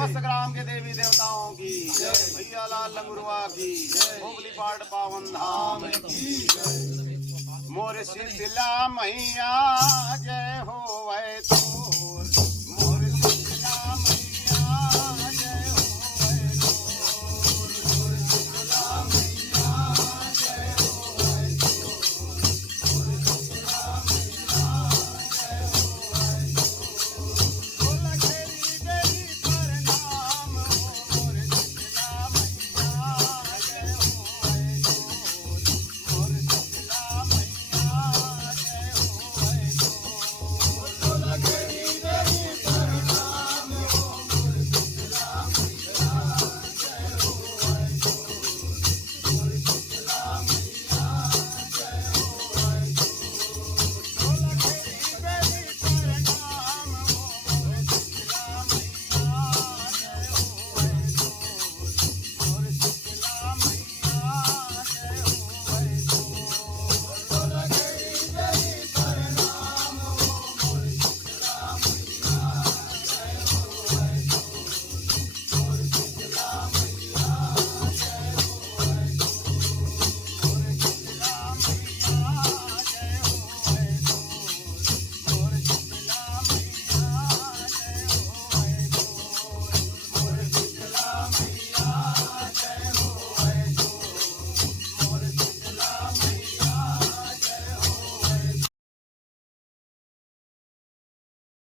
समस्त ग्राम के देवी देवताओं की, भैया लाल लंगुरवा की, ओबली पाट पावन धाम की, मोर शीतला मैया जय हो वै तो